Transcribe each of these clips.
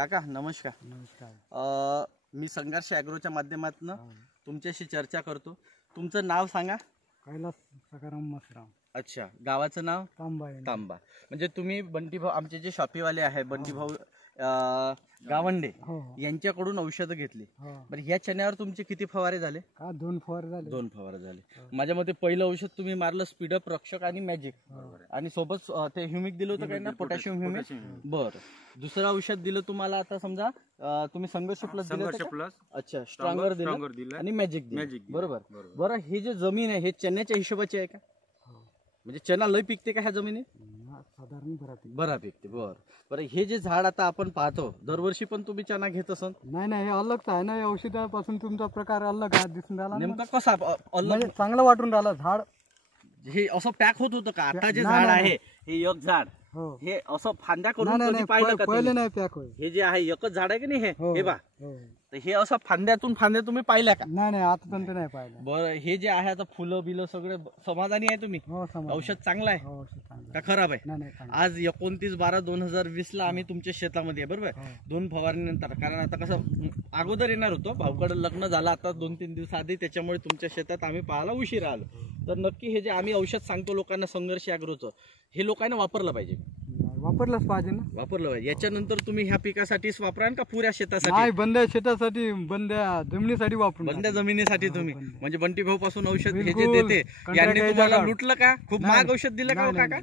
काका नमस्कार. नमस्कार. मी संघर्ष ॲग्रोच्या माध्यमातून तुमच्याशी चर्चा करतो. तुमचं नाव सांगा. कैलास सकाराम मसराम. अच्छा, गावाचं नाव? तांबा. तांबा. म्हणजे तुम्ही बंटी भाऊ, आमचे जे शॉपीवाले आहे बंटी भाऊ गावंडे, यांच्याकडून औषधं घेतली. बरं, ह्या चण्यावर तुमचे किती फवारे झाले? का 2 फवारे झाले. 2 फवारे झाले. माझ्या मते पहिलं औषध तुम्ही मारलं स्पीडअप, रक्षक आणि मॅजिक, आणि सोबत ते ह्युमिक दिलं होतं काय ना, पोटॅशियम ह्युमिक. बरं, दुसरं औषध दिलं तुम्हाला आता समजा तुम्ही संघर्ष प्लस दिलं. अच्छा, स्ट्रॉंगर दिलं आणि मॅजिक दिलं. बरोबर. बरं, हे जे जमीन आहे हे चण्याच्या हिशोबाची आहे का? म्हणजे चना लय पिकते का ह्या जमिनीत? साधारण बरा पिकते. बरं, हे जे झाड आता आपण पाहतो दरवर्षी पण तुम्ही चना घेत असन? नाही, हे अलगच आहे ना. औषधापासून तुमचा प्रकार अलग आहे दिसून राहिला. नेमका कसा म्हणजे चांगलं वाटून राहिलं झाड. हे असं पॅक होत होतं का? आता जे झाड आहे हे एक झाड हे असं फांद्या करून पाहिलं का? पहिले नाही पॅक होय. हे जे आहे एकच झाड आहे की नाही, हे बा, तर हे असं फांद्यातून फांद्या तुम्ही पाहिल्या का? नाही, आतापर्यंत नाही पाहिलं. बरं, हे जे आहे आता फुलं बिलं सगळे समाधानी आहे तुम्ही? औषध चांगलं आहे का खराब आहे? आज 29/12/2020 ला आम्ही तुमच्या शेतामध्ये आहे. बरोबर, 2 फवारणीनंतर. कारण आता कसं अगोदर येणार होतो, भाऊकडे लग्न झालं आता 2-3 दिवस आधी, त्याच्यामुळे तुमच्या शेतात आम्ही पाहायला उशीर आलो. तर नक्की हे जे आम्ही औषध सांगतो लोकांना संघर्ष ॲग्रोचं, हे लोकांना वापरलं पाहिजे. वापरलंच पाहिजे ना. वापरलं पाहिजे. याच्यानंतर तुम्ही ह्या पिकासाठीच वापराल का पुऱ्या शेतासाठी? नाही, बंद्या शेतासाठी, बंद्या जमिनीसाठी वापरून. बंद्या जमिनीसाठी तुम्ही म्हणजे बंटी भाऊ पासून औषध हे जे देते यांनी तुम्हाला लुटलं का? खूप महाग औषध दिलं का काका?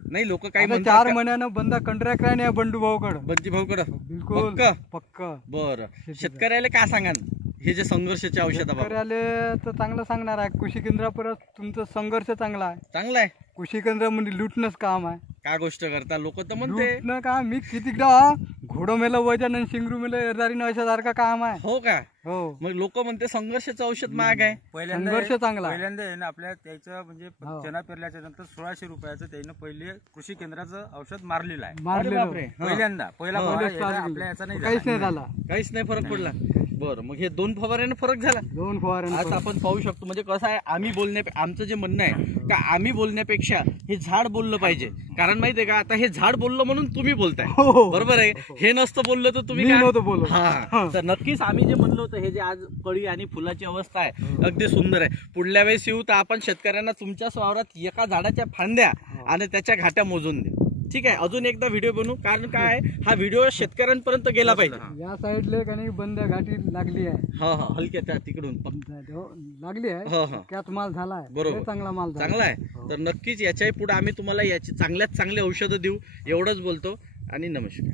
नाही, लोक काही म्हणतात 4 महिन्यानं बंदा कॉन्ट्रॅक्ट आहे ना बंटू भाऊकडे, बंटी भाऊकडे. बिलकुल पक्का. बरं, शेतकऱ्याला काय सांगा हे जे संघर्षाचे औषध तर चांगलं सांगणार आहे. कृषी केंद्रापर्यंत तुमचं संघर्ष चांगला आहे. कृषी केंद्र म्हणजे लुटणंच काम आहे. काय गोष्ट करता? लोक तर म्हणते ना का मी कितीकदा घोडं मेलं वजन आणि शिंगरू मेलं एरदारीनं अशासारखं काम आहे. हो का? हो. मग लोक म्हणते संघर्षाचं औषध महाग आहे. संघर्ष चांगला. पहिल्यांदा आहे ना आपल्या त्याचं म्हणजे चना पेरल्याच्या नंतर 1600 रुपयाचं त्यानं पहिले कृषी केंद्राचं औषध मारलेलं आहे. पहिल्यांदा आपल्या याचा नाही, काहीच नाही झाला, काहीच नाही फरक पडला. बरं, मग हे 2 फवाऱ्यानं फरक झाला. 2 फवाऱ्यानं आज आपण पाहू शकतो. म्हणजे कसं आहे, आमचं जे म्हणणं आहे का आम्ही बोलण्यापेक्षा हे झाड बोललं पाहिजे. कारण माहितीये का, आता हे झाड बोललं म्हणून तुम्ही बोलताय. बरोबर आहे. हे नसतं बोललं तर तुम्ही नव्हतं बोललो. तर नक्कीच आम्ही जे म्हणलो होतं, हे जे आज कळी आणि फुलाची अवस्था आहे अगदी सुंदर आहे. पुढल्या वेळेस येऊ तर आपण शेतकऱ्यांना तुमच्याच वावरात एका झाडाच्या फांद्या आणि त्याच्या घाट्या मोजून देऊ. ठीक आहे, अजून एकदा व्हिडिओ बनवू. कारण काय, हा व्हिडिओ शेतकऱ्यांपर्यंत गेला पाहिजे. या साईडले काही बंद्या घाटी लागली आहे. हलक्या त्या तिकडून लागली आहे. त्यात माल झाला आहे. बरोबर, चांगला आहे. तर नक्कीच याच्याही पुढे आम्ही तुम्हाला याची चांगल्यात चांगले औषधं देऊ, एवढंच बोलतो आणि नमस्कार.